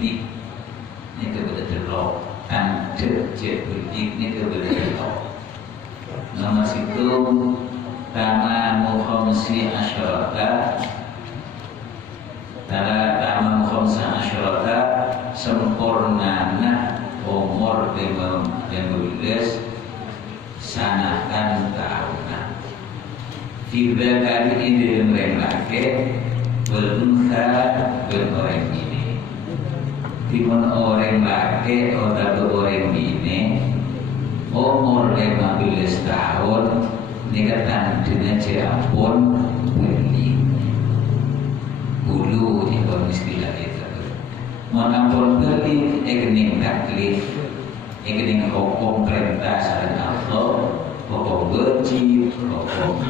beli ini kebetulan tanda cek beli ini kebetulan nomor situ tamamu khamsi asyarata tamamu khamsi asyarata sempurnana umur 15 sanakan tahunan Fibra kali ini mereka beruntha berorang ini Timon orang laki atau orang ini umur 15 tahun nikatan dengan ciampun beli bulu di dalam istilah itu menampun beli ekening taklif ekening hukum perintah saran Allah hukum wajib hukum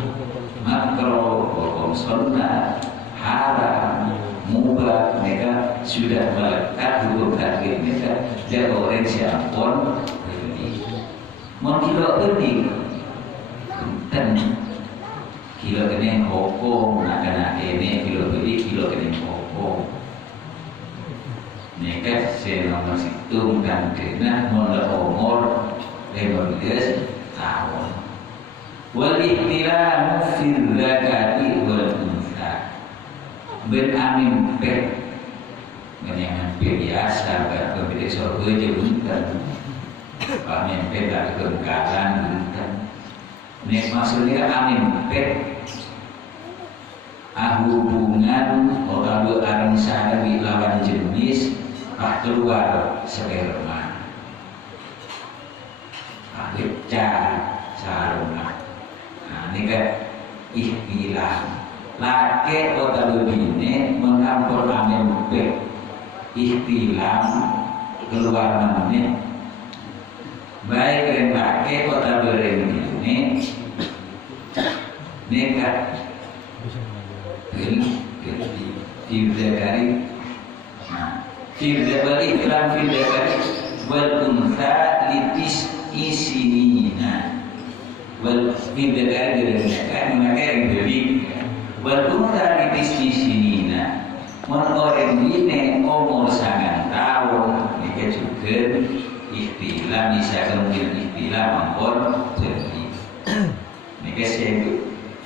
makro hukum sunnah haram mubah mereka sudah melekat hukum taklif mereka dia orang ciampun mau kilo beli dan kilo kena hukum nak kena ini kilo beli kilo kena hukum mereka selama situ dan kena mulai umur 15 tahun wal ihtilamu fil zakati wal untha beramin pek dengan biasa berbeda surga jebuntan amin pek kegagalan buntan ini maksudnya amin pek hubungan orang berarang sana di lawan jenis keluar sperma pecah saruna nah ini kan ikhtilam laki atau bini mengampur amin pek ikhtilam keluar namanya baik yang laki atau bini nekat Fibdakari ikram fibdakari wal untha litis isinina wal fibdakari dengan mereka yang beli wal untha litis isinina orang ini umur 9 tahun mereka juga ikhtilam bisa kemudian ikhtilam maupun beli mereka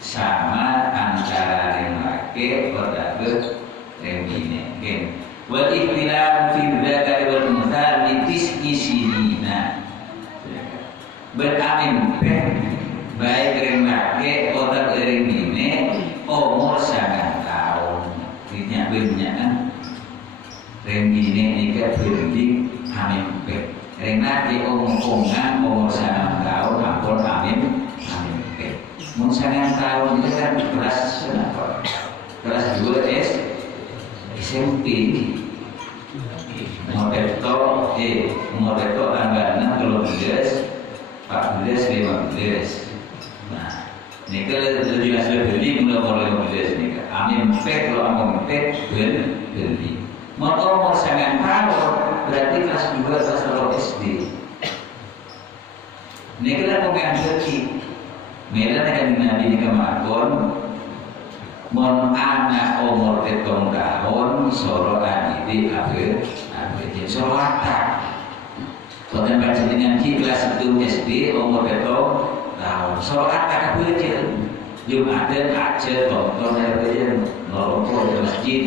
sama antara yang laki atau yang bini wal ikhtilam fi dzakari wal untha litis isinina beramin baik yang laki atau yang bini umur 9 tahun tidak banyak yang bini nikah beli amin yang laki umur 9 tahun ampun amin mau 9 tahun itu kan kelas 2 SMP model to anggaran 13 14 15 nah ini kalau jelas beli mulai 15 ini amin pek kalau amin pek beli mau umur 9 tahun berarti kelas 2 kelas 3 SD ini kita pengen beli Mela dengan Nabi kemakon mon anak umur 7 tahun sorokan ini akhir sorota soalnya baca dengan kelas 1 SD umur 7 tahun sorota kabeh Jumatan aja tonton dari normal di masjid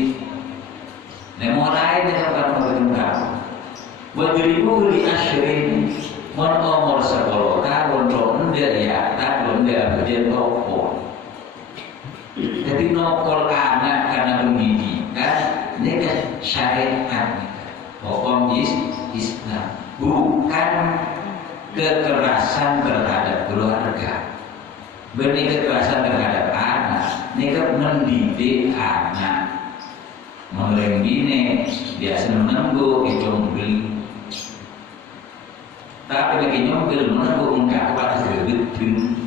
mulai dengan pemerintah beribu di asyrin mon umur 10 tahun ronda ya tak ronda berjalan toko jadi nokol anak karena pendidikan ini kan syariat hukum Islam bukan kekerasan terhadap keluarga benih kekerasan terhadap anak ini kan mendidik anak melembine biasa menunggu itu beli tapi bagi nyombil menunggu enggak apa betul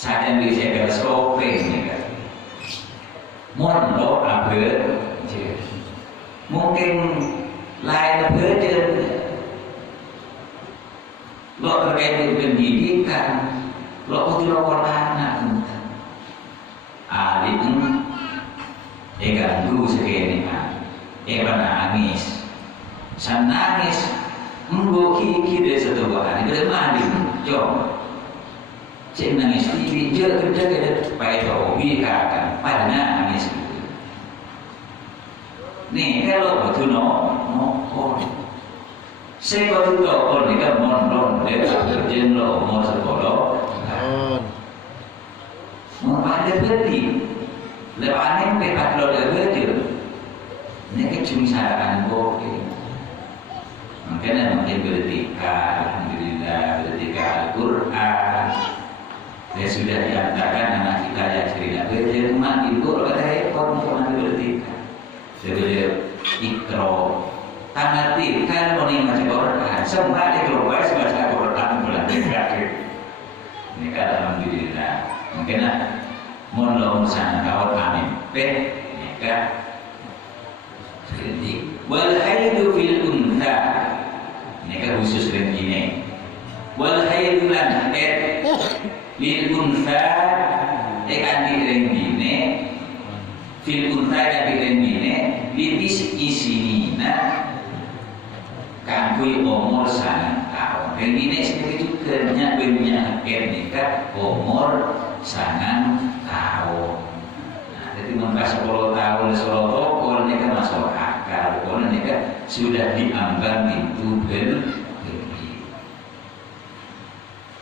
saat yang bisa beres kopeng kan mondok abad mungkin lain abad lo terkait dengan pendidikan lo putih lo anak alim ganggu segini nangis. Sam nangis, kiki dari satu hari boleh mandi, jom. Cik nangis TV, kerja pakai hobi kakak, pada nangis. Nih kalau betul no. Saya baru tahu kalau ni kan mon dia kerja lo mau sekolah. Mau ada berarti. Lepas ni mereka kalau ada kerja, ni kan cuma sarapan boleh. Makanya mungkin bertika, alhamdulillah bertika Al-Quran. Saya sudah diantarkan anak kita yang cerita kerja rumah ibu kata ekor untuk nanti bertika. Saya belajar ikro. Tangatin kan mau nih macam Quran, semua di keluar sebaca Quran bulan terakhir. Ini kan alhamdulillah. Mungkin mau lom sana kawan amin. Ini kan. Wal haidu fil untha. Ini kan khusus begini. Wal haidu lan lil untha kan di begini. Fil untha kan di begini. Litis isinina. Kangkui umur sangat tahun. Dan ini sendiri juga banyak nikah umur sangat tahun. Nah, jadi membahas 10 tahun, 10 tahun nikah masuk akal. Karena nikah sudah dianggap itu berbeda.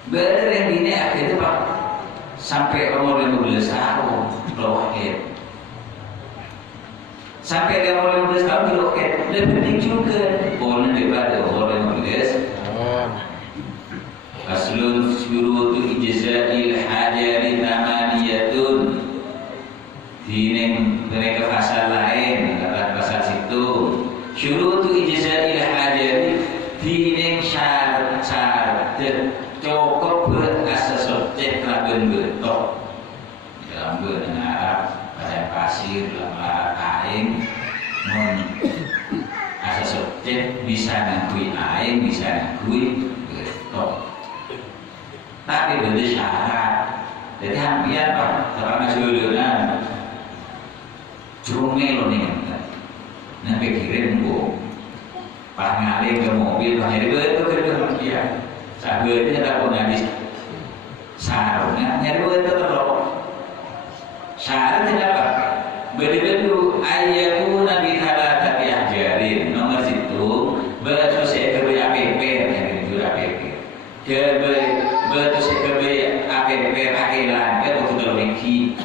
Benar yang ini akhirnya Pak sampai umur 15 tahun rohid. Sampai dia umur 15 tahun rohid lebih penting juga. Boleh daripada umur 15. Faslun syurutu ijza'il hajari tamaniyatun. Ini mereka pasal lain, kata pasal situ. Syurutu ijza'il hajari dine syarat cukup berasa subjek laben betok. Dalam bahasa Arab pada pasir dalam kain asa subjek bisa ngakui aing, bisa ngakui betok. Tapi benda syarat. Jadi hampir Pak, terang seluruhnya cumelo nih kan. Nanti kirim gua Pak ngalih ke mobil, Pak nyari betul dia. Sahabatnya tak pun habis sarungnya, nyari betul terlalu. Syaratnya apa? Betul ayatku Nabi Kala tapi ajarin nomor situ betul saya kerja APP yang itu APP. Betul saya kerja APP akhiran ke betul lagi.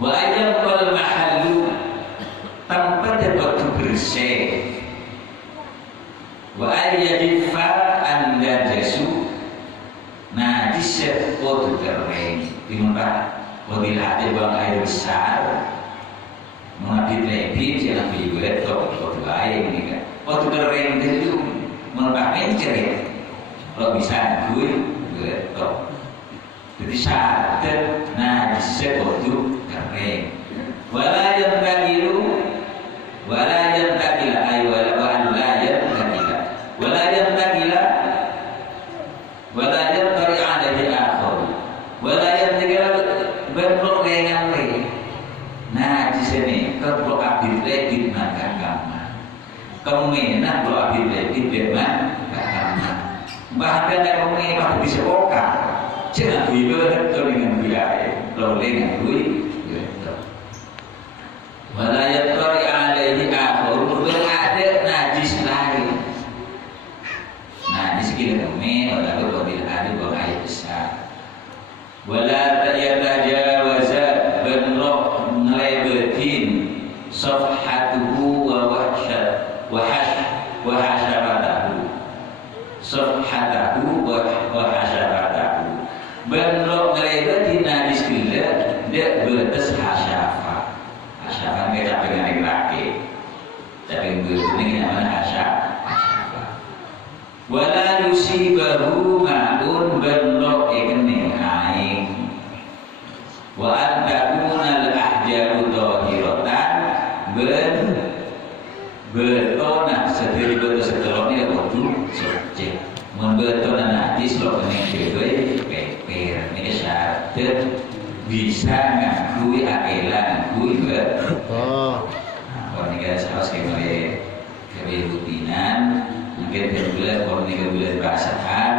Wa ayat kal mahallu tempat betul bersih. Wa ayadifa anda jesu najis betul kering dimana bila ada buang air besar mengabit lebih jangan dibuat waktu air ini kan waktu kering itu menambah mencret kalau bisa gue betul jadi syarat najis waktu kering wala yang tagilu wala yang tagila ay wala yang tagila wala yang tagila wala yang tari ada di akhir wala yang tagila bentuk dengan le. Nah di sini kalau abid lebih agama. Kemudian kalau abid lebih bagaimana agama. Bahkan ada kemudian waktu bisa boka. Jangan dibuat dengan biaya. Kalau dengan duit, gitu. Walayat tori alaihi akhir berada najis lain. Nah di sini kemudian ada beberapa ada buang air besar. Wala tajawaza benrok ngelebetin safhatuhu wa wahsyabatahu safhatahu wa hasyabatahu benrok ngelebetin najis gila dia betes hasyafa mereka pengen laki tapi ini namanya hasyafa wala yusibahu ma'un benrok ikning aing wa antakunal ahjaru dhahiratan betona sediri betul setelahnya waktu subjek membetona nanti slogannya dewe peper ini syarat bisa ngakui akhiran ngakui betul kalau ini menikah bulan perasaan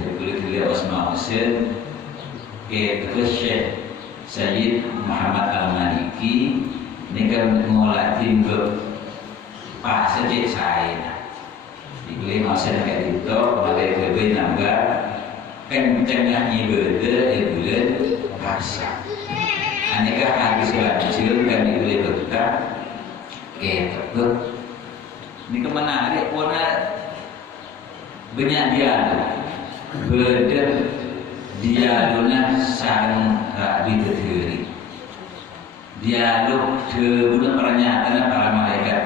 dan boleh Osman Hussein terus Syekh Sayyid Muhammad Al-Maliki nikah ngolah timbuk pas saja saya boleh masa kayak itu pakai lebih nambah kencangnya ibadah bulan puasa aneka habis lanjut kan boleh berkah betul ini kemenarik puna banyak beda dialognya sang diterima dialog kemudian pernyataan para malaikat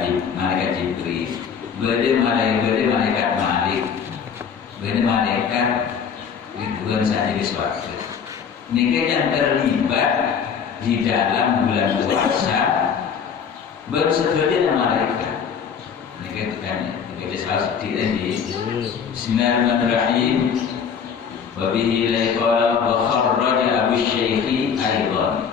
Jibril beda malaikat Malik beda malaikat Ridwan saja di suatu ini yang terlibat di dalam bulan puasa baru sebagian malaikat ini kan kita salah sedikit lagi Bismillahirrahmanirrahim wabihi laiqala wa kharraja Abu Syekhi Aidan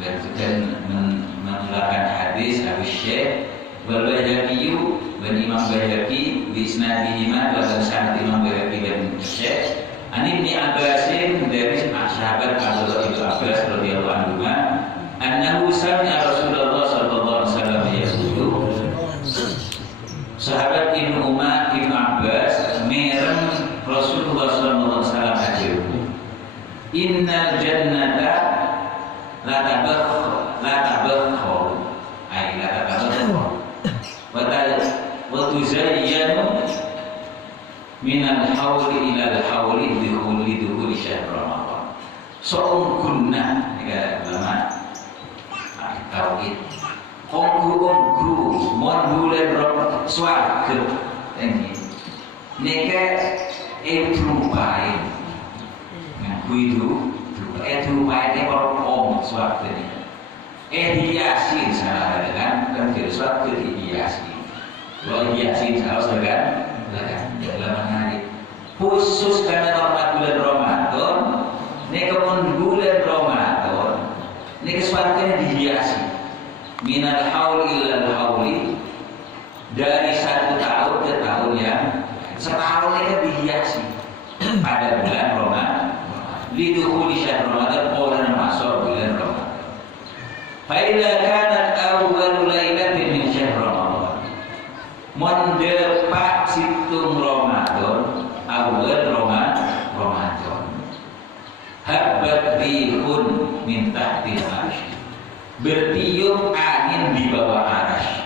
berarti mengeluarkan hadis Abu Syekh wal Baihaqi dan Imam Baihaqi bi isnadihima dalam sanad Imam Baihaqi dan Syekh Ani bin Abbasin dari sahabat Abdullah bin Abbas radhiyallahu anhu annahu sami'a Rasulullah sallallahu alaihi wasallam yaqulu sahabat Ibnu Umar Ibnu Abbas merem Rasulullah sallallahu alaihi wasallam hadir innal jannata la tabakhu ay la tabakhu wa tuzayyanu minal hawli ilal hawli dukhuli syahr Ramadan so'um kunna ya ulama tauhid onggu mon bulan Ramadan swarga ini neka trupai itu trupai om swarga ini hiasi salah kan swarga hiasi kalau hiasi salah kan dalam hari khusus karena rahmat bulan Ramadan ini kemun bulan Ramadan ini kesuatannya dihiasi minal hauli ilal hauli dari 1 tahun ke tahun yang setahun ini dihiasi pada bulan Ramadan lidukhuli syahr Ramadan orang masuk bulan Ramadan fa idza kanat awwal lailatin min syahr Ramadan mendepak situng Ramadan awal Ramadan habbat rihun min tahtil arsy bertiup angin di bawah arsy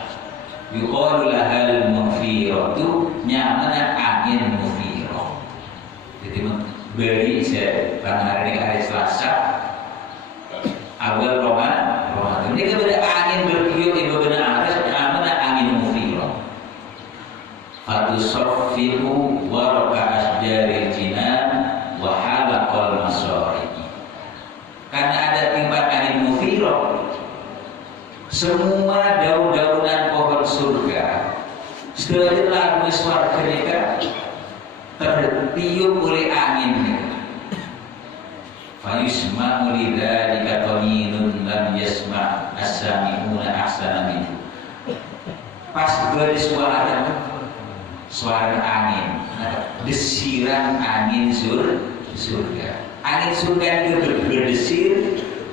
yuqalu lahal mufiratu nyamana angin mufirah jadi beri saya pada hari Selasa awal Ramadan ini kepada angin bertiup di bawah arsy nyamana angin mufirah fatusaffihu warqa asjaril jinan wa halaqal masariqi karena ada timbat angin mufirah semua daun-daunan pohon surga setelah lagu swarga mereka tertiup oleh angin fayusma'u lidzalika taminun lam yasma' as-sami'una ahsana minhu pas suara angin desiran angin surga angin surga itu berdesir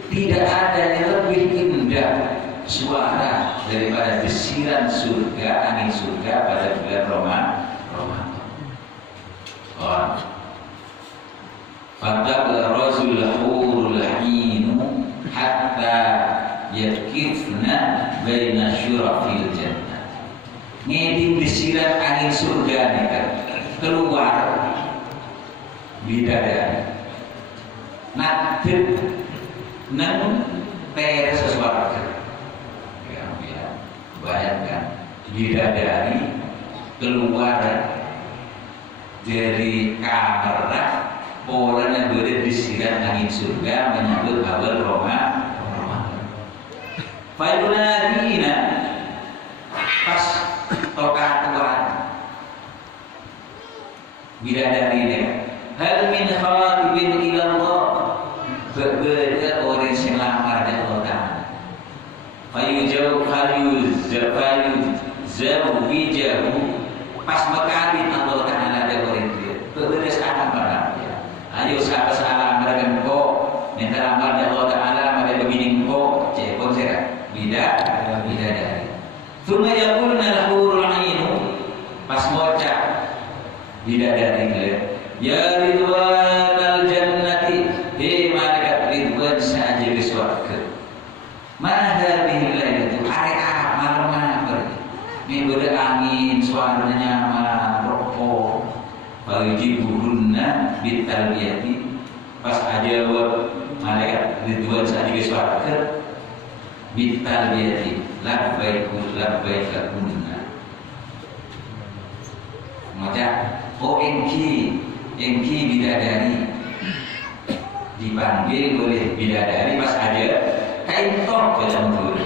tidak ada yang lebih indah suara daripada desiran surga angin surga pada bulan Ramadan fatabarazul hurul hinu hatta yakifna baina syurafil jannah ngeding desiran angin surga nih kan keluar bidadari nadep nang teres sesuatu ya bayangkan bidadari keluar dari kamar orang yang boleh desiran angin surga menyambut awal Ramadan fayunadina pas tokat Tuhan bidadari ini hal min khatibin ilallah berbeda orang yang lamar dan Allah fayujau zawwijahu pas mekabit Allah Ta'ala ada orang dia beres anak barang ya. Ayo salah mereka kok minta amal Allah Ta'ala mereka begini kok cekon saya bidadari thumma yaqulna al-hurul 'ainu pas moca bidadari ya ridwan al-jannati he malaikat ridwan saja di surga mana hadhihi lailatu hari malam apa ini angin suaranya nyaman rokok fajibuhunna bitalbiyati pas aja malaikat ridwan saja di surga bitalbiyati labbaika maca engki bidadari dipanggil oleh bidadari pas ada kain tok dalam mulut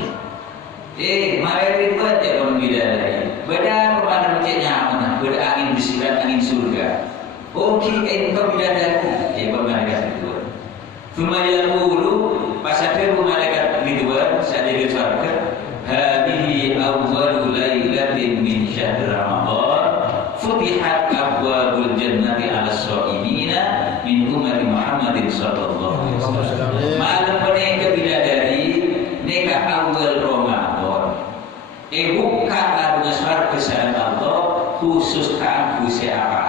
malaikat ridwan dalam bidadari beda permana mencetnya mana beda angin bisirat angin surga kain tok bidadari malaikat ridwan thumma yaqulu pas ada malaikat ridwan saja di surga hadhihi awwalu lailatin min syahr ramadan futihat abwabul jannati 'ala as-sha'imina min ummati Muhammadin sallallahu alaihi wasallam. Malam mereka bidadari neka awal Ramadan. Buka lagu surga kesan Allah khusus kampus apa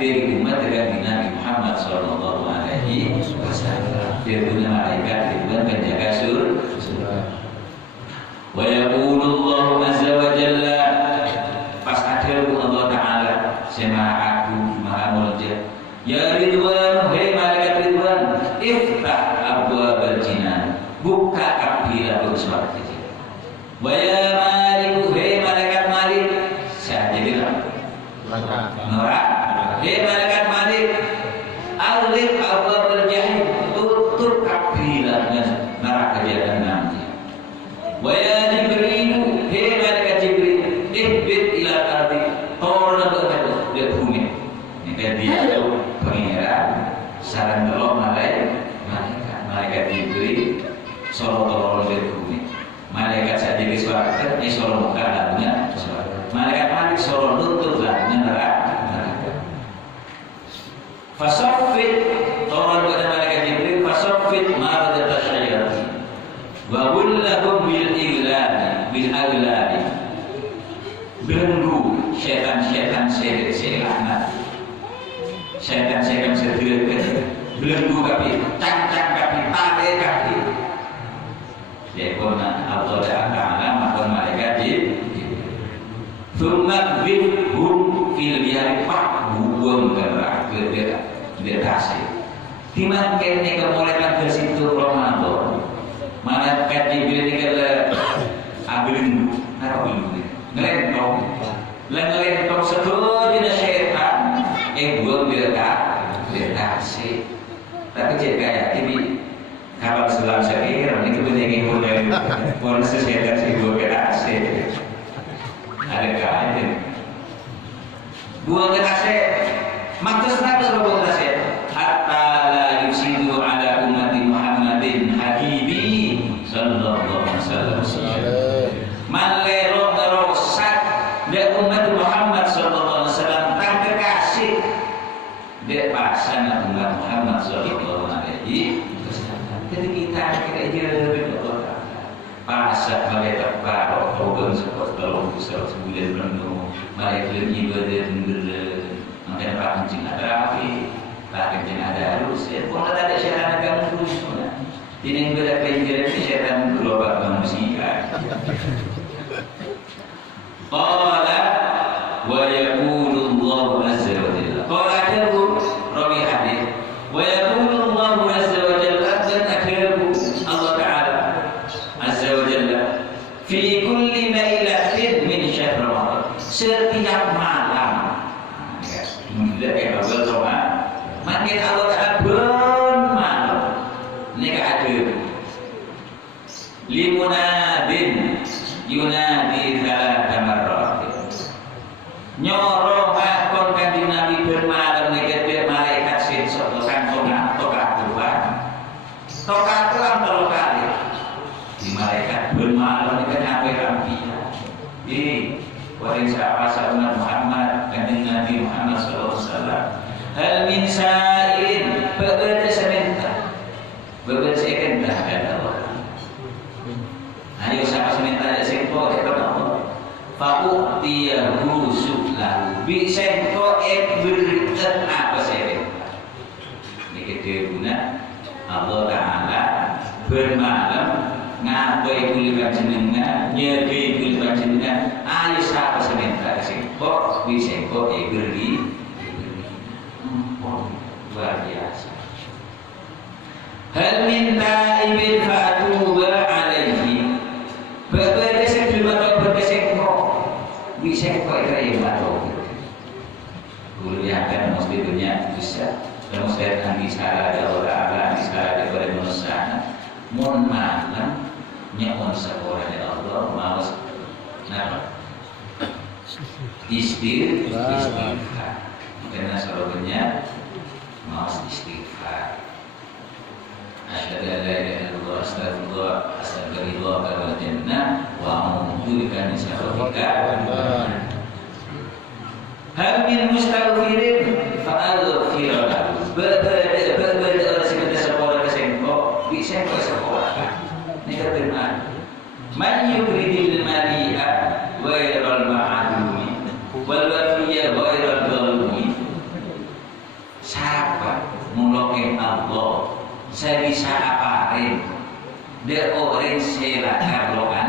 dari umat dengan Nabi Muhammad sallallahu alaihi wasallam. Dia punya malaikat yang menjaga surga. Wa yaqulu Allah azza wa jalla pas akhir Allah Ta'ala sama aku maha mulja ya ridwan hei malaikat ridwan iftah abwabal jinan buka pintu surga wa ya malik hei malaikat malik saya jadilah neraka hei malaikat malik alif abwabal jahim tutup pintu neraka jahanam wa ya jibril hei malaikat jibril ihbit ila ardi turun ke bumi ini dia tahu pengira saran Allah malaikat jibril solo ke bumi malaikat saja di surga ini solo muka lagunya malaikat malik solo nutup lagunya neraka fasaffit turun ke malaikat jibril fasaffit maradat asyairati wa wullahum bil aglali belenggu setan-setan selaknat setan-setan sederet belenggu kapi cang-cang kapi tale kapi dekona Allah Ta'ala makon malaikat thumma bihum fil bihari buang gerak berkasih timan kene kemolekan ke situ Ramadan malaikat Jibril ini belenggu apa belenggu ngelentong setuju setan buang berkasih tapi jika ini kalau selam sekir ini kepentingan pun sesetan si buang berkasih ada kain buang berkasih maksudnya apa sebab buang berkasih hatta la yusidu ala ummati Muhammadin habibi sallallahu alaihi wasallam malero merosak dan umat Muhammad sallallahu alaihi wasallam tak kekasih dia pasana umat Muhammad sallallahu alaihi wasallam jadi kita aja berdoa pasak malaikat barok togon sepot tolong pusat sebulan penuh malaikat ibadah bener makanya pak kencing ada rapi pak kencing ada harus ya kalau ada syaitan kamu terus ini beda penjara syaitan berubah manusia qala wa yaqulu Allah azza wa jalla qala akhirku rawi hadis wa yaqulu Allah azza wa jalla dan akhirku Allah Ta'ala azza wa jalla fi kulli lailatin min syahr Ramadan setiap malam ya mudah ya awal Ramadan makin Allah Ta'ala bermalam ini ada limunadin yunadi thalatha marrat nyoro ngakon kanjeng Nabi bermalam nek malaikat sing sok kantong tokatuan telu kali di malaikat bermalam nek sampai rapi orang siapa umat Muhammad Hal min sa'ilin, beberapa sementara, beberapa sementara kata Allah. Ayo siapa sementara sengko kata Allah. Fa'utiyahu su'lahu, bisengko berikan apa sementara. Ini kedua Allah Ta'ala bermalam ngabai kulipan jenengan, nyegi kulipan jenengan. Ayo siapa sementara sengko bisengko beri. Luar biasa. Hal min ta'ibin fa'atuba alaihi, beberapa sebelum atau bersengko bisengko yang baru. Guru yang akan mesti dunia bisa. Kalau saya akan bicara ada orang, bicara daripada manusia. Mohon malam nyahon sekolah dari Allah mau napa istighfar karena sebabnya mau istighfar. Asyhadu an la ilaha illallah astaghfirullah astaghfirullah wal jannah wa a'udzubika min syarrika. Hal min mustaghfirin fa'aghfir lahu, beberapa sebentar sekolah kesengko bisa ke sekolah. Ini firman. Man yuridil mari'a ghairal ma'dumi wal wafiyya ghairal dhalmi. Siapa muloke Allah saya bisa apain de orang silakan loan.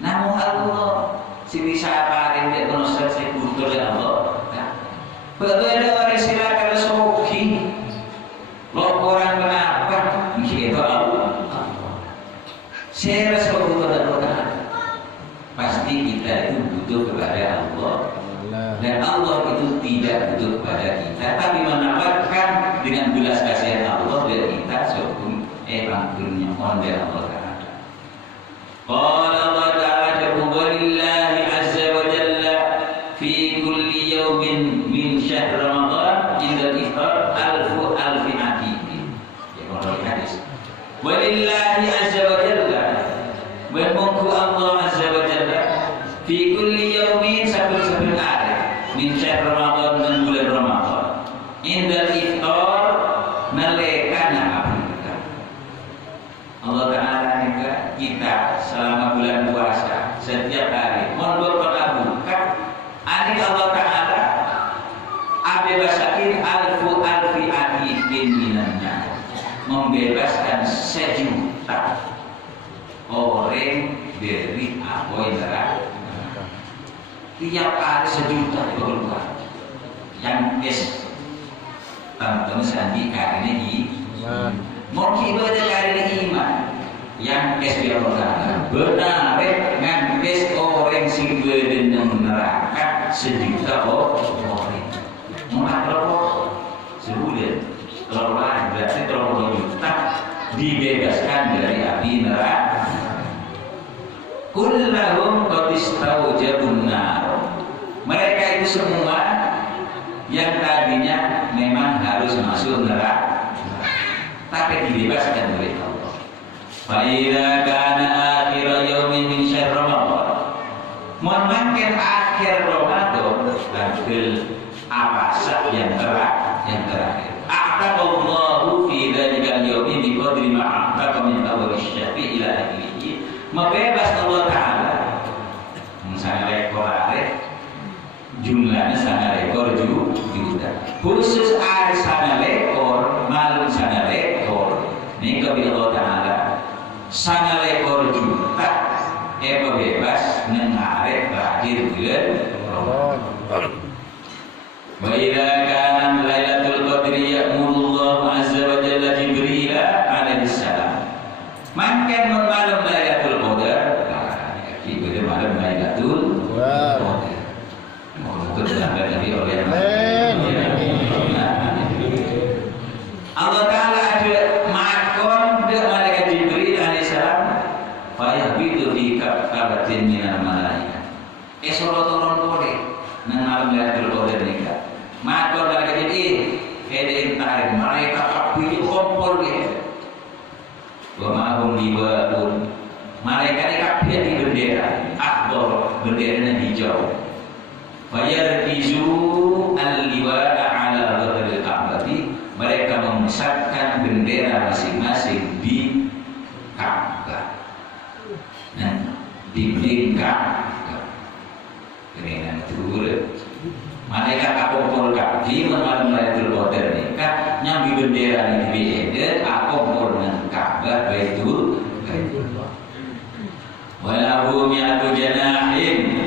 Namun Allah si bisa apain de manusia saya butuh ya Allah. Berbeda orang silakan soki. Laporan kenapa? Itu Allah. Saya rasa betul-betul pasti kita itu butuh kepada Allah dan Allah itu tidak butuh kepada kita, tapi mendapatkan dengan belas kasihan Allah dari kita sebelum bangkirnya on dari Allah Taala. Qala Allah Taala walillahi azza wa jalla fi kulli yawmin min syahr Ramadan inda iftar alfu alfi atiqin. Ya kalau hadis. Walillahi azza wa jalla, bermungku Allah azza wa jalla fi kulli yawmin sabil-sabil hari min syahr Ramadan dan bulan Ramadan indal iftar melekana kita. Allah Ta'ala kita selama bulan puasa setiap hari mondok buka adik Allah Ta'ala abebasakin alfu alfi atiqin minannya, membebaskan sejuta orang dari apoy neraka. Tiap hari sejuta keluar. Yang teman-teman sandi hari ini mau ibadah hari ini iman. Yang biar Allah benar ngantes orang sing berenang neraka sejuta orang. Mau apa? Sebulan. Kalau berarti 30 juta dibebaskan dari api neraka. Kullahum qad istawjabun nar. Mereka itu semua yang tadinya memang harus masuk neraka, tapi dibebaskan oleh Allah. Fa idza kana akhir yaumin min syahr Ramadan, memakan akhir Ramadan dan apa yang terakhir. Aqtaballahu fi dzalika al-yawmi bi qadri ma aqtaqa min awwal asy-syafi ila akhirih. Membebas Allah Ta'ala misalnya rekor jumlahnya sana rekor juta khusus hari sana rekor malam sana rekor ini kepada Allah Ta'ala sana rekor juta bebas nengarek terakhir bulan Ramadan. Wa idza kana lailatul qadri ya'murullahu azza wa jalla Jibril alaihi salam makan malam Lailatul Qadar, ibadah malam Lailatul Qadar. Mohon sampai Nabi oleh Allah Taala ada makon dengan malaikat Jibril alaihissalam, fayahbitu fi kabatin minal malaikat. Esoro turun kode nang malam Lailatul Qadar nika. Makon malaikat Jibril, kede tarik malaikat kabeh kompor gitu. Wa ma'hum liwa'un, malaikat kabeh di bendera akbar, benderanya hijau. Fayarkizu al-liwa'a ala dhahril Ka'bah. Mereka memusatkan bendera masing-masing di Ka'bah. Nah, dinding Ka'bah. Kemudian turun. Malaikat akumpul kaki malam Lailatul Qadar nikah nyambi bendera di biede akumpul nang Ka'bah Baitul Walahu mi'atu janahin.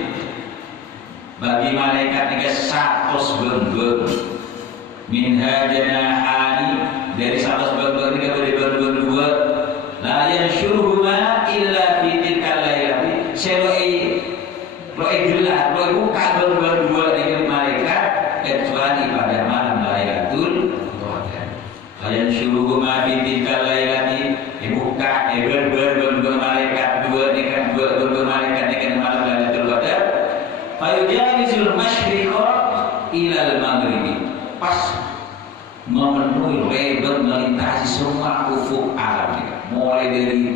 Bagi malaikat ini 100 bembeng. Minha janahani, dari 100 bembeng ini dari bembeng 2. La yansyuruhuma illa fi tilkal lailati. Roe gelar, roe buka bembeng 2 dengan malaikat kecuali pada malam Lailatul Qadar. La yansyuruhuma fi tilkal lailati. Dibuka bembeng malaikat 2 dengan bembeng malaikat dengan malam Lailatul Qadar. Fayujawizul masyriqa ilal maghribi. Pas memenuhi lebar melintasi semua ufuk alam, mulai dari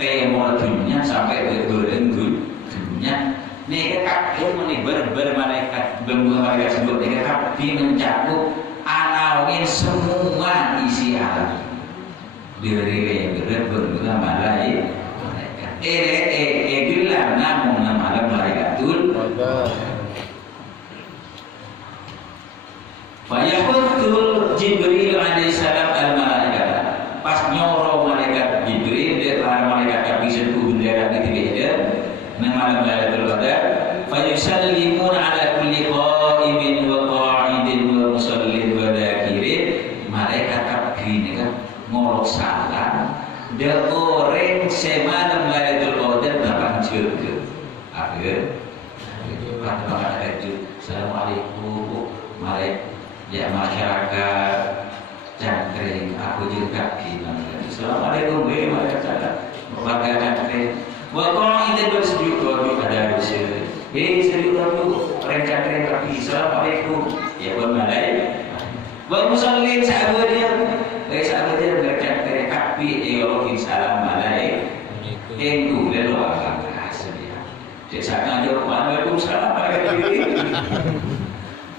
timur dunia sampai ke barat dunia. Nih kakek meni bermalaikat malaikat sebut nih kakek mencakup anawin semua isi alam. Dari berat malaikat. Gelar namun nama malaikatul Fayahutul Jibril alaihissalam al-malaikat. Pas nyoro malaikat Jibril dia malaikat yang bisa bendera gitu dia malam Lailatul Qadar. Fayusallimun ala kulli qa'imin wa qa'idin wa musallin wa dhakirin. Malaikat kabin kan ngolok salam. Dia orang semalam Lailatul Qadar dapat jurus. Akhir Assalamualaikum malaikat. Ya masyarakat Cangkring, aku juga gimana? Assalamualaikum, malaikat warga Cangkring. Bapak itu bersejuk ada dosa. Sejuk dulu, orang Cangkring kaki. Assalamualaikum. Ya pun malaikat. Bapak musallin sahabat dia, sahabat dia bercangkring kaki. Eologi salam malaikat. Enggu lalu akan berhasil dia. Saya jawab Waalaikumsalam malaikat.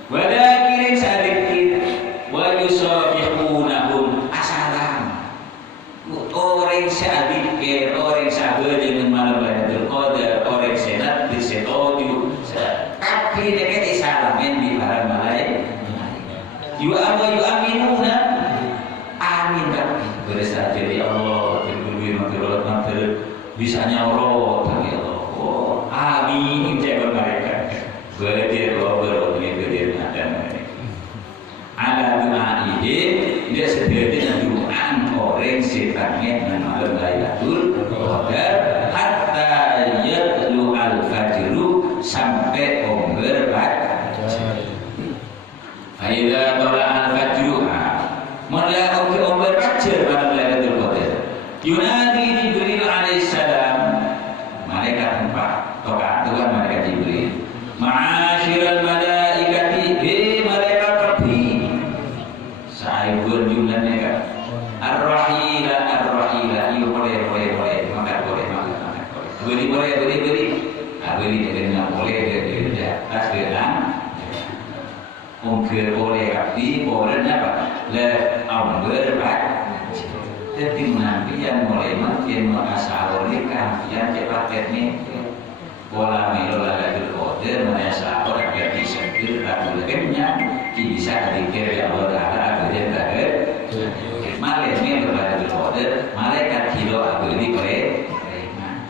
Wadakirin sadikir wa yusabihunahum asalam. Orang sadikir, orang sabar dengan malam Lailatul Qadar, orang senat di setoju. Kaki dekat salamin di para malaikat. Yu'aminuna amin kaki. Berasa jadi Allah terlebih matur bisanya Allah ya Allah. Amin jaga mereka. Berdir ada doa ini dia sederhana doa orang sifatnya malam Lailatul Qadar hatta yatlu al-fajru sampai fajar. Aida tala al-fajru mulai fajar malam Lailatul Qadar. Yunadi Jibril alaihissalam malaikat 4 tokat Tuhan malaikat Jibril. Ma'asyiral malaikati malaikat kafi. Saya jumlahnya kan. Ar-rahila ieu boleh makan boleh. Beri. Beri dengan boleh dia atas dengan ungkir boleh kafi boleh apa? Le amber bat. Jadi nanti yang mulai makin mengasal oleh kafian cepat ini. Bola melola Lailatul Qadar merasa orang yang disentil ragu legemnya bisa dikir ya Allah Ta'ala akhirnya terakhir malaikat Lailatul Qadar malaikat kilo abadi preman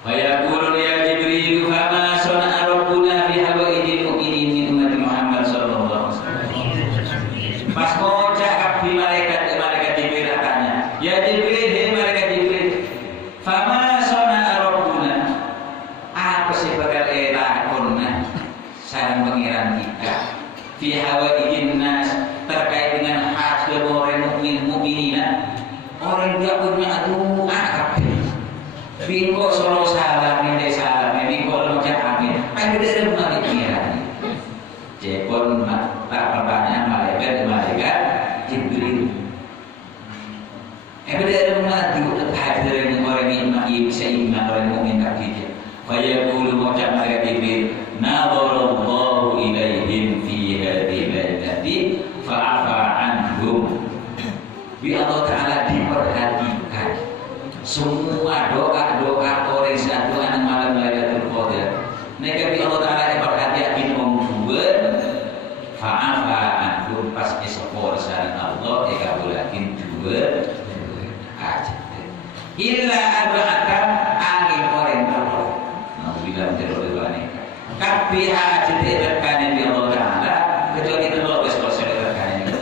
Fayaqulu ya Jibril fama sana'a rabbuna fi hawaijil mu'minin min ummati Muhammad sallallahu alaihi wasallam. Pas mau cakap di malaikat Jibril tanya ya Jibril hei malaikat Jibril fama sarang pengiran kita fi hawaijin nas terkait dengan hasil orang mukminina orang dia punya doa kabeh bingo solo salam ini salam bingo macam amin ada dari mana pengiran jepon tak pertanyaan malaikat Jibril dari mana hadir orang yang bisa iman orang mukmin kabeh Fayaqulu maucap malaikat Jibril, nadharallahu ilaihim fi hadhihi lailati fa'afa anhum. Bi Allah Ta'ala diperhatikan semua doa-doa orang saat doa nang malam Lailatul Qadar. Nek bi Allah Ta'ala diperhatikan wong duwen fa'afa anhum pas esok sareng Allah dikabulakin duwe aja. Illa arba'atan angin orang Allah. Nah, bilang terlalu kabeh aja direkane di Allah Ta'ala kecuali itu Allah wis selesai direkane.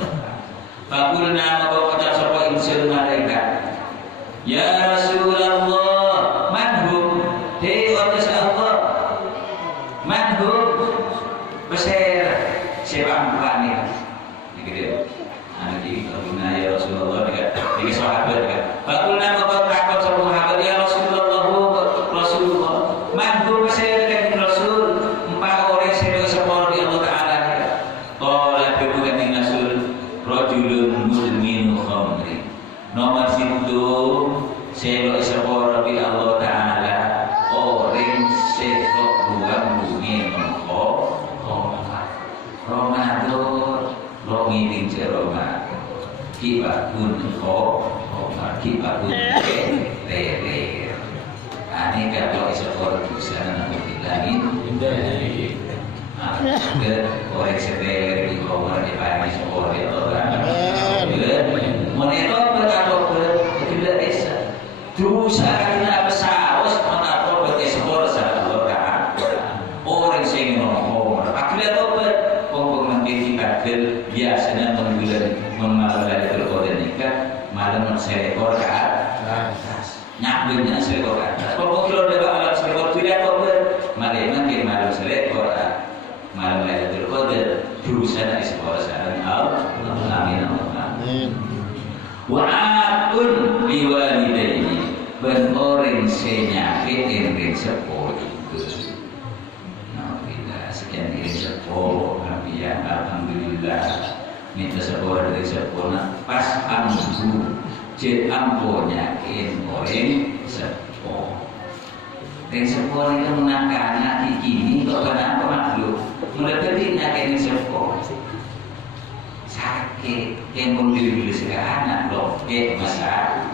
Fakulna maka ucap sapa insun malaikat, ya Rasulullah, manhum hei utus Allah, manhum beser siapa planet gitu. Anak di fakulna ya Rasulullah dengan sahabat kan. Fakulna maka takut sapa sahabat, ya Rasulullah, Rasulullah manhum beser dengan Rasul empat orang sedaya sepuluh di Allah Ta'ala. Qala kebukan Rasul rajulun muslimin khamri. Nomor situ selo sepuluh di Allah Ta'ala orang sedok buang bunyi mengko Ramadan lo ngiring jeroma kibakun kok kibakun re ane kalau sepuluh busana nang bilangin orang setelah di bawah di pagi sepuluh di orang monero berkata tidak bisa dosa karena besaus menapa bagi sepuluh orang orang sing ngomong akhirnya apa pokok nanti kita biasanya mengamal dari Qadar nikah malam seekor ke atas nyabenya seekor ke atas pokok kalau ada alat seekor tidak apa malam malam seekor malam Lailatul Qadar dosa dari sepuluh sareng Allah. Amin. Wa aqul liwalidayni ben orang senyakit ing sepuluh itu. Nah, bila sekian ing sepuluh ya alhamdulillah minta sepuluh dari sepuluh pas ambu jet ampunya ing orang sepuluh. Dan sepuluh itu menangkana di kini kok kenapa makhluk mendekati nyakin sepuluh sakit yang membeli sekarang loh masalah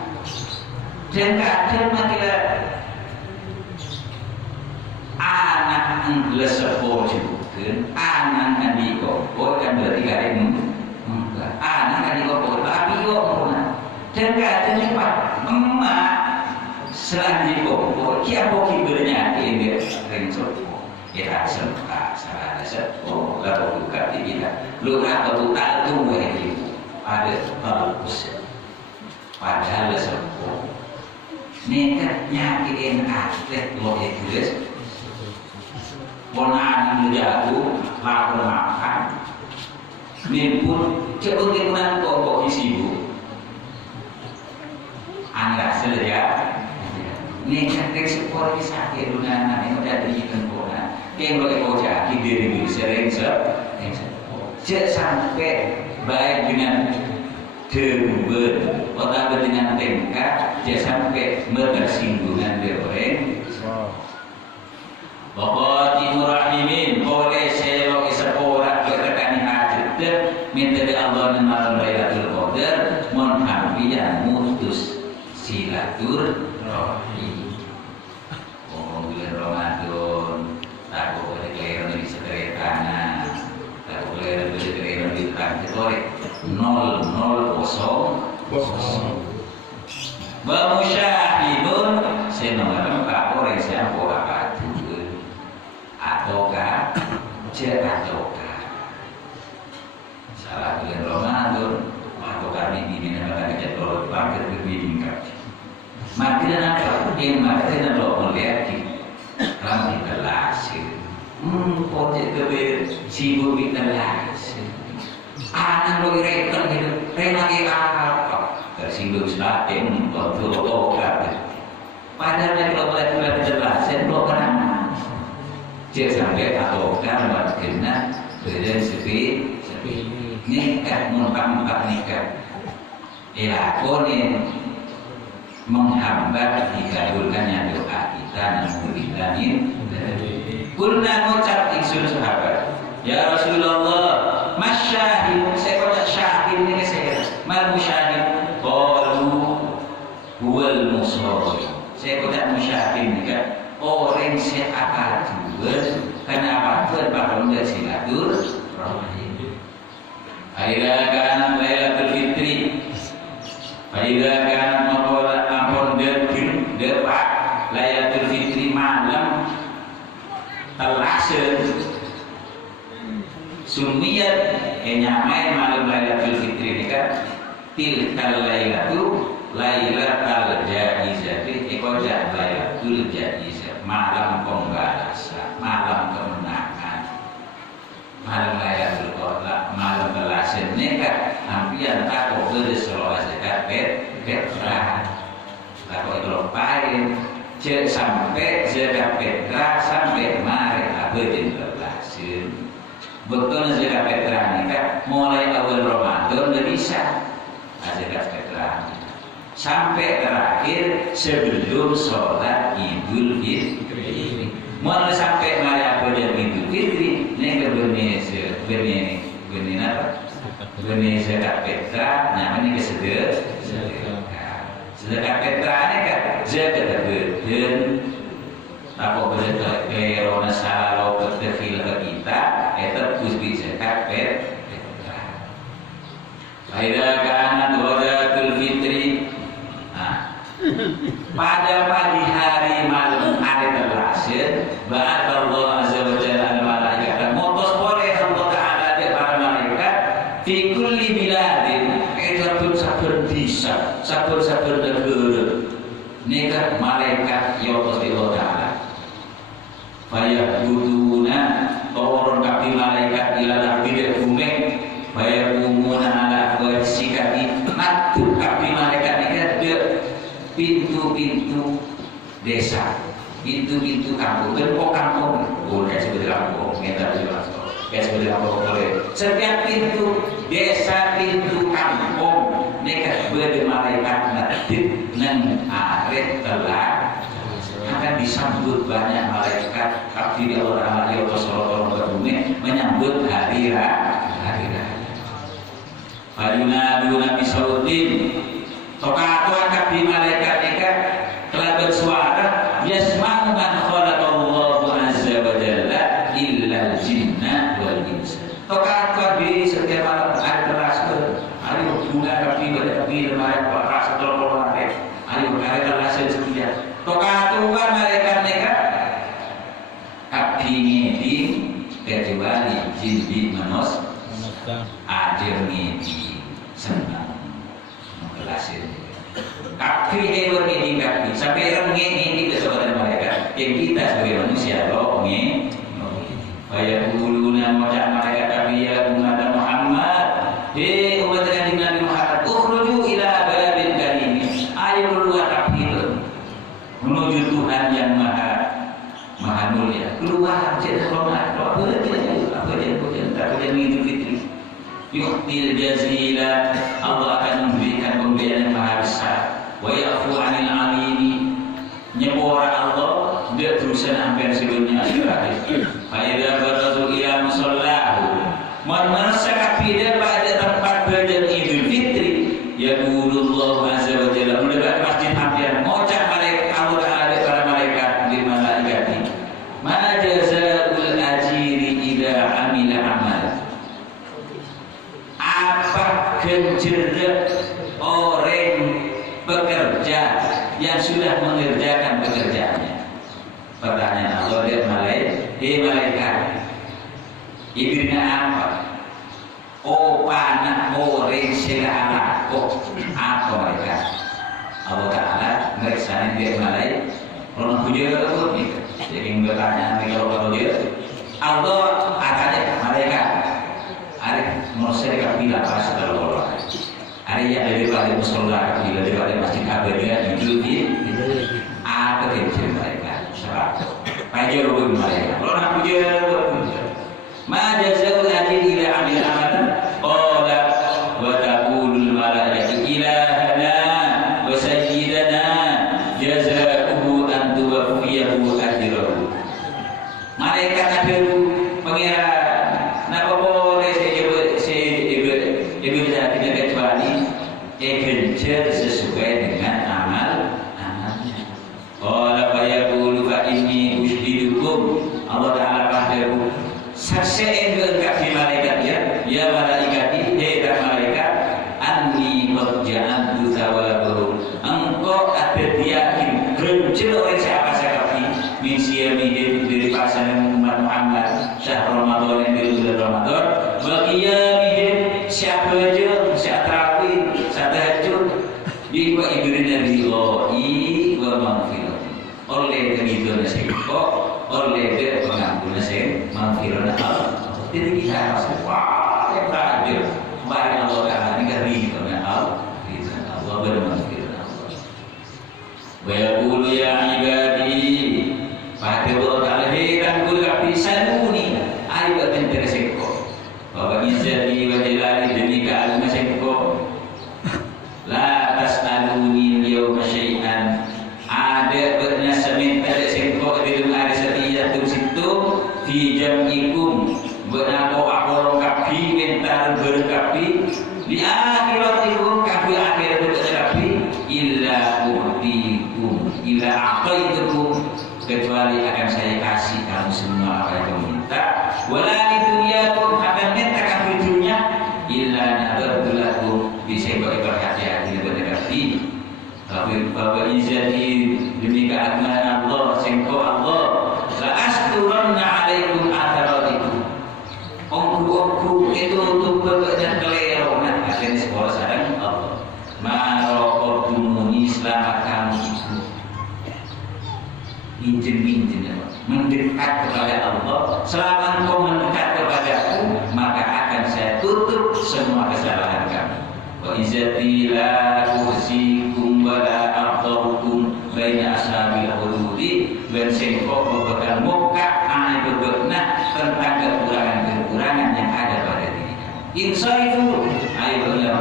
dan kadang makilah anak anggeles sepuluh juga anak kan dikopor kan berarti gak ada enggak anak kan dikopor tapi kok dan kadang cepat emak selanjutnya kok kiapo kibernya ini rencok kita sempat salah sepo lalu buka kita lu apa tu tak tu ini ada bagus padahal sepo nekat nyakitin atlet lo itu ponan menjago lapor makan nimpun cebutin kok isibu anda selesai nekat ekspor bisa ke dunia ini udah diimpor yang boleh kau jadi diri sering jangan sampai baik dengan debu atau dengan tingkat jangan sampai bersinggungan dengan Bapak Timur Rahimin boleh selok sekolah berkani hajat minta dari Allah dan malam Lailatul Qadar menhampian mutus silaturahmi. Bulan Ramadan tak boleh keliru di sekitar tak boleh keliru di terakhir 00 Bamu syahidun senang pak orang siapa apa tu ataukah ataukah salah bulan Ramadan ataukah ini nama kejatuhan pakai berbeda makin apa yang makin lo melihat kami berhasil projek kebir sibuk kita berhasil anak lo rekam gitu lagi apa tersinggung selatin waktu lo padahal kalau boleh berhasil lo kenapa jangan sampai atau kan kena beda sepi nikah empat nikah konin menghambat dikabulkannya doa kita namun kulna ngucap ingsun sahabat ya Rasulullah masyahid saya kata syahid ini saya mal musyahid qalu huwal musawwir saya kata musyahid ini kan orang yang akan jual kenapa bakal enggak silaturahmi aida kan Lailatul Fitri aida kan maqala ampun depak Lailatul Fitri malam terlaksana sumiyat nyamai malam Lailatul Fitri ini kan tilkal lailatu lailatul jaizah ikoja lailatul jaizah malam pembalasan malam kemenangan malam Lailatul Qadar malam balasan ini kan hampir tak kok berselolah zakat petra tak kok terlupain cek sampai zakat petra sampai mari abadin balasan betul zakat petra ini kan mulai awal Ramadan udah bisa zakat petra sampai terakhir sebelum sholat Idul Fitri mulai sampai mari abadin Idul Fitri ini benih apa? Benih zakat petra namanya sedekah petra ini kan zakat beden apa beden kerona salau bertefil ke kita itu kusbi zakat petra faida kanat Lailatul Fitri pada pagi hari malam hari terlaksir ba'at Allah azza wa jalla al-malaikat motos boleh Allah Ta'ala dia para malaikat fi kulli biladin sabun desa sabun negara nikah malaikat yotos di Allah Ta'ala fayabuduna turun kapi malaikat ilalah bidak bumeng fayabumuna ala bersikati matu kapi malaikat nikah de pintu-pintu desa pintu-pintu kampung dan kampung boleh seperti kampung kita jelas kayak seperti kampung boleh setiap pintu desa pintu kampung mereka berde malaikat nadib nang aret telah akan disambut banyak malaikat abdi Allah alaihi wasallam berbumi menyambut hari raya Fayunaduna bisautin tokatuan kabdi malaikat ikat telah bersuara yasma'u man khalaqallahu azza wa jalla illa jinna wal insa tokatuan di setiap malam ada terasa ada bunga kabdi kabdi malaikat rasa terlalu ada berkali terasa setia tokatuan malaikat ikat kabdi ngedi kecuali jin di manos ajar ngedi senang mengelasin kaki hewan ini kaki sampai orang ini kesempatan mereka yang kita sebagai manusia loh ini bayar uluna macam mereka kami ya umat Muhammad umat Nabi Muhammad ukhruju ila babil karim ayo keluar kaki menuju Tuhan yang maha mulia keluar jadi hormat apa dia Idul Fitri yu'til jazila Allah akan memberikan pemberian yang maha besar wa ya'fu 'anil 'alimi nyepora Allah dia terusan hampir sebelumnya akhir fa idza barazu ila musallahu man marasaka dia pada tempat belajar Idul Fitri yaqulullahu azza wa jalla mendekat masjid hampir ngocak malaikat Allah ada para malaikat di malaikat ma jazaa'ul ajiri idza amila amal apa kencerdak orang pekerja yang sudah mengerjakan pekerjaannya pertanyaan Allah dia malaikat ibunya apa panah orang segala apa mereka Allah Ta'ala meriksain dia malaikat orang puja jadi bertanya kalau dia Allah katanya malaikat Masa dekat bila pas kalau orang ada yang daripada musola bila daripada masjid Abadiah hidup di apa kecil mereka sebab pajak orang mereka orang puja ma jazaa'ul ajri ila amil amalan qala wa taqulul malaikatu ilahana wa sayyidana jazaa'uhu an tuwaffiyahu ajrahu. Malaikat ada pangeran. Napa boleh ibu tidak kecuali gencer sesuai dengan amalnya. Qala fa yaqulu fa inni ushhidukum. Allah Ta'ala padaku saksikan ke malaikat ya malaikati dan malaikat anni qad ja'altu thawabahu. Engkau ada diyakin gencer oleh siapa min siyamihim dari pasangan umat Muhammad syahr Ramadan yang dari bulan Ramadan wa qiyamihim siapa aja siapa tahajud bi wa ibrina billahi wa maghfirah oleh ridho nasibko oleh dia pengampun nasib maghfirah Allah. Jadi kita harus wah tahajud bareng Allah Ta'ala ini ridho Allah bermaghfirah Allah. Wa yaqulu ya ibadi pada Allah Ta'ala heran gula pisanuni ayo tentera seko bahwa izali wa jalali demi keagungan seko la tas'aluni yawma syai'an ada berna seminta seko di dalam hari setiap situ fi jam'ikum benako akor kapi mentar berkapi di akhiratikum kapi akhirat berkapi illa uhdikum illa aqaitukum kecuali akan saya kasih kamu semua apa yang kamu minta. Wala di dunia pun akan minta kamu dunia illa nadarulakum bisa berhati-hati berdekati. Tapi bahwa izati demi keagungan Allah sengko Allah la asturanna alaikum atharatikum. Ongku itu untuk bekerja keleronan akan sekolah sarang Allah. Marokotumuni selamat kamu injin mendekat kepada Allah. Selama engkau mendekat kepadaku maka akan saya tutup semua kesalahan kamu. Wa izzati la uhsikum wa la aqdarukum baina ashabil hududi dan sengkok berbekal muka ana berbekna tentang kekurangan yang ada pada diri kamu. Insaifu ayo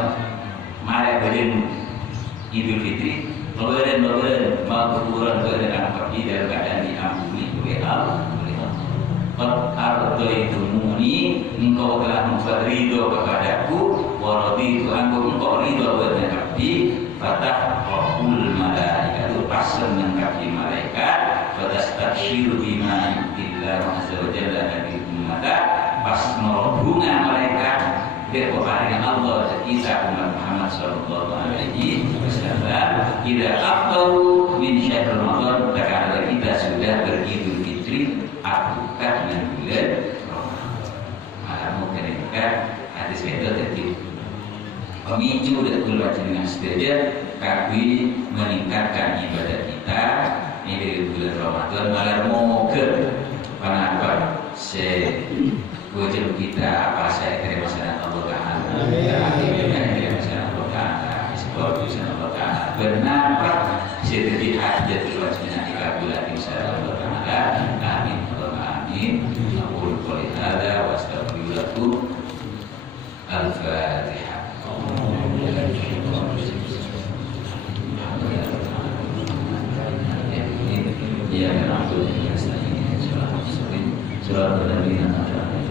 mari badan Idul Fitri Lebaran maghfuran keadaan pergi dalam keadaan diampuni oleh Allah. Qad ardaitumuni engkau telah membuat ridho kepadaku wa raditu ankum engkau ridho bernabi fataqul malaikatu pasal mengkapi malaikat fatastabshiru bima yu'tillahu azza wa jalla dari ummata pas merobungan malaikat kepada Allah kita umat Muhammad sallallahu alaihi wasallam tidak afdalu min syahr Ramadan karena kita sudah beridul fitri akukat dengan bulan Ramadan. Malam mereka hadis itu tadi pemicu dan keluar dengan setuju kami meningkatkan ibadah kita ini dari bulan Ramadan malam mau ke panapa wajib kita apa saya terima sana Allah Ta'ala terima sana Allah Ta'ala sebab sana Allah Ta'ala bernapa sedikit hajat wajibnya dikabulkan insya Allah Ta'ala amin Allahumma amin aqulu qouli hadza wa astaghfirullakum al-Fatihah. Ya na'budu wa nasta'in. Surah Al-Baqarah